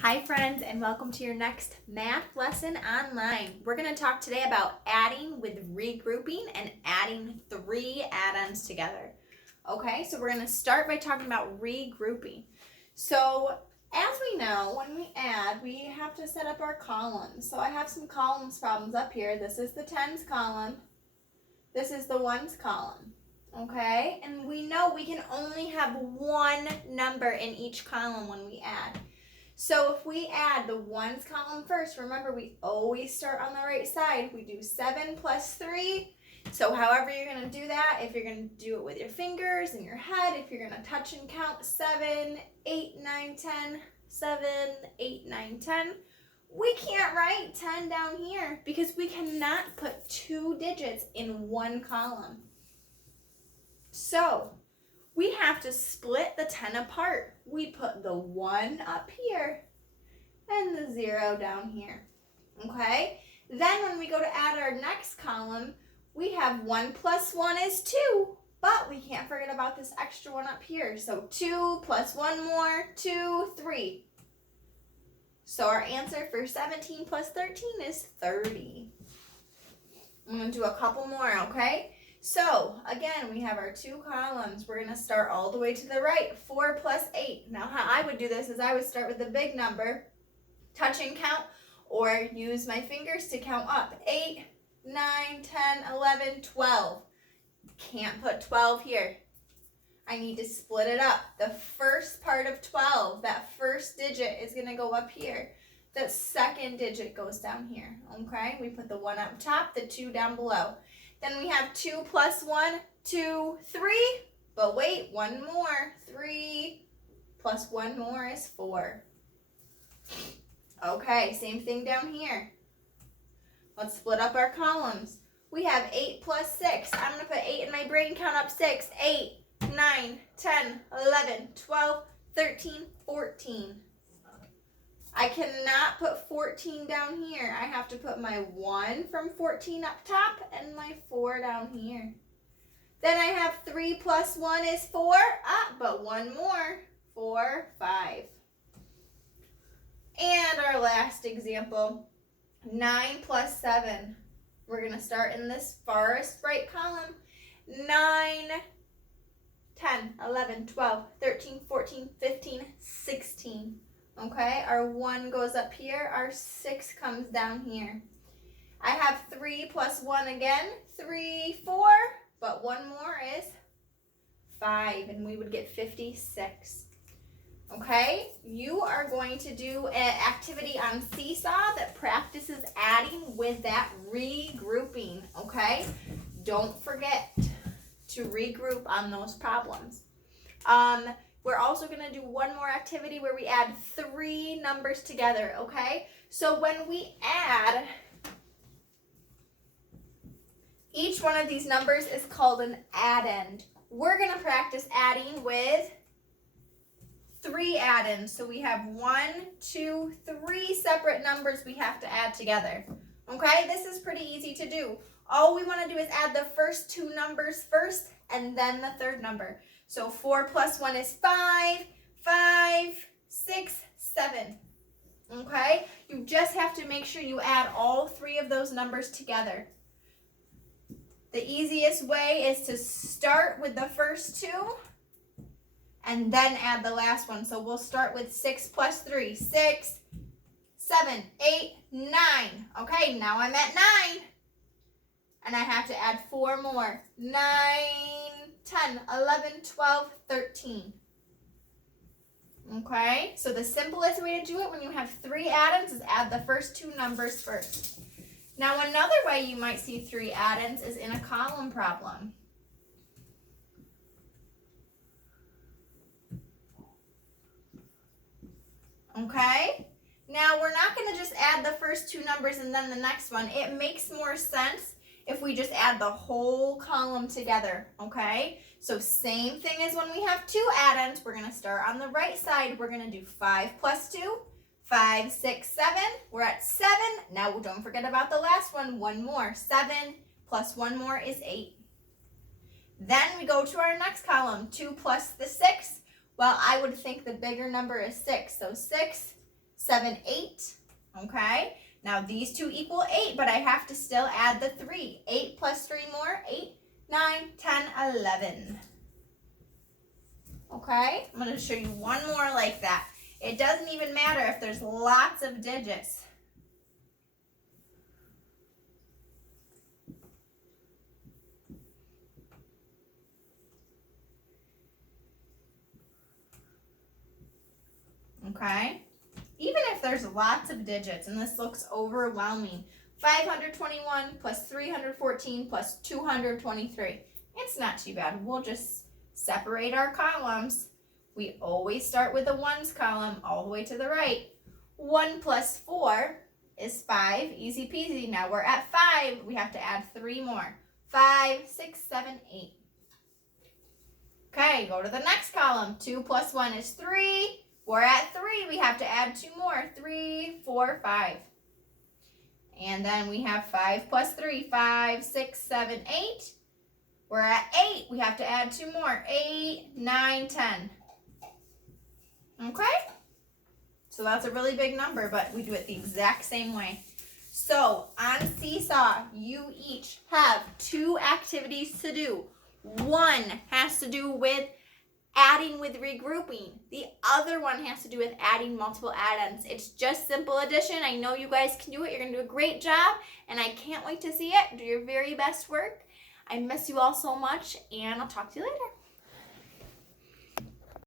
Hi friends, and welcome to your next math lesson online. We're going to talk today about adding with regrouping and adding three addends together. Okay, so we're going to start by talking about regrouping. So as we know, when we add, we have to set up our columns. So I have some columns problems up here. This is the tens column. This is the ones column. Okay, and we know we can only have one number in each column when we add. So if we add the ones column first, remember we always start on the right side. We do 7 plus 3. So however you're going to do that, if you're going to do it with your fingers and your head, if you're going to touch and count 7, 8, 9, 10, 7, 8, 9, 10, we can't write 10 down here because we cannot put two digits in one column. So we have to split the 10 apart. We put the 1 up here and the 0 down here. Okay? Then when we go to add our next column, we have 1 plus 1 is 2, but we can't forget about this extra one up here. So 2 plus 1 more, 2, 3. So our answer for 17 plus 13 is 30. I'm going to do a couple more, okay? So, again, we have our two columns. We're going to start all the way to the right, 4 plus 8. Now, how I would do this is I would start with the big number, touch and count, or use my fingers to count up. 8, 9, 10, 11, 12. Can't put 12 here. I need to split it up. The first part of 12, that first digit is going to go up here. The second digit goes down here, okay? We put the 1 up top, the 2 down below. Then we have 2 plus 1, 2, 3. But wait, one more. 3 plus 1 more is 4. Okay, same thing down here. Let's split up our columns. We have 8 plus 6. I'm going to put 8 in my brain, count up 6. 8, 9, 10, 11, 12, 13, 14. I cannot put 14 down here. I have to put my 1 from 14 up top and my 4 down here. Then I have 3 plus 1 is 4. But one more. 4, 5. And our last example, 9 plus 7. We're going to start in this farthest right column. 9, 10, 11, 12, 13, 14, 15, 16. Okay, our 1 goes up here, our 6 comes down here. I have 3 plus 1 again, 3, 4, but one more is 5, and we would get 56. Okay, you are going to do an activity on Seesaw that practices adding with that regrouping, okay? Don't forget to regroup on those problems. We're also going to do one more activity where we add three numbers together, okay? So when we add, each one of these numbers is called an addend. We're going to practice adding with three addends. So we have 1, 2, 3 separate numbers we have to add together. Okay, this is pretty easy to do. All we want to do is add the first two numbers first and then the third number. So 4 plus 1 is 5, 5, 6, 7. Okay? You just have to make sure you add all three of those numbers together. The easiest way is to start with the first two and then add the last one. So we'll start with 6 plus 3. 6, 7, 8, 9. Okay, now I'm at 9. And I have to add 4 more. 9, 10, 11, 12, 13. Okay, so the simplest way to do it when you have three addends is add the first two numbers first. Now another way you might see three addends is in a column problem. Okay, now we're not going to just add the first two numbers and then the next one. It makes more sense if we just add the whole column together, okay? So same thing as when we have two addends. We're going to start on the right side. We're going to do 5 plus 2, 5, 6, 7. We're at 7. Now don't forget about the last one. One more. 7 plus 1 more is 8. Then we go to our next column. 2 plus the 6. Well, I would think the bigger number is 6. So 6, 7, 8. Okay, now these two equal 8, but I have to still add the 3. 8 plus 3 more, 8, 9, 10, 11. Okay, I'm going to show you one more like that. It doesn't even matter if there's lots of digits. Okay, even if there's lots of digits and this looks overwhelming, 521 plus 314 plus 223. It's not too bad. We'll just separate our columns. We always start with the ones column all the way to the right. 1 plus 4 is 5. Easy peasy. Now we're at 5. We have to add 3 more. 5, 6, 7, 8. Okay, go to the next column. 2 plus 1 is 3. We're at 3. We have to add 2 more. 3, 4, 5. And then we have 5 plus 3. 5, 6, 7, 8. We're at 8. We have to add 2 more. 8, 9, 10. Okay? So that's a really big number, but we do it the exact same way. So on Seesaw, you each have 2 activities to do. One has to do with adding with regrouping. The other one has to do with adding multiple addends. It's just simple addition. I know you guys can do it. You're going to do a great job, and I can't wait to see it. Do your very best work. I miss you all so much, and I'll talk to you later.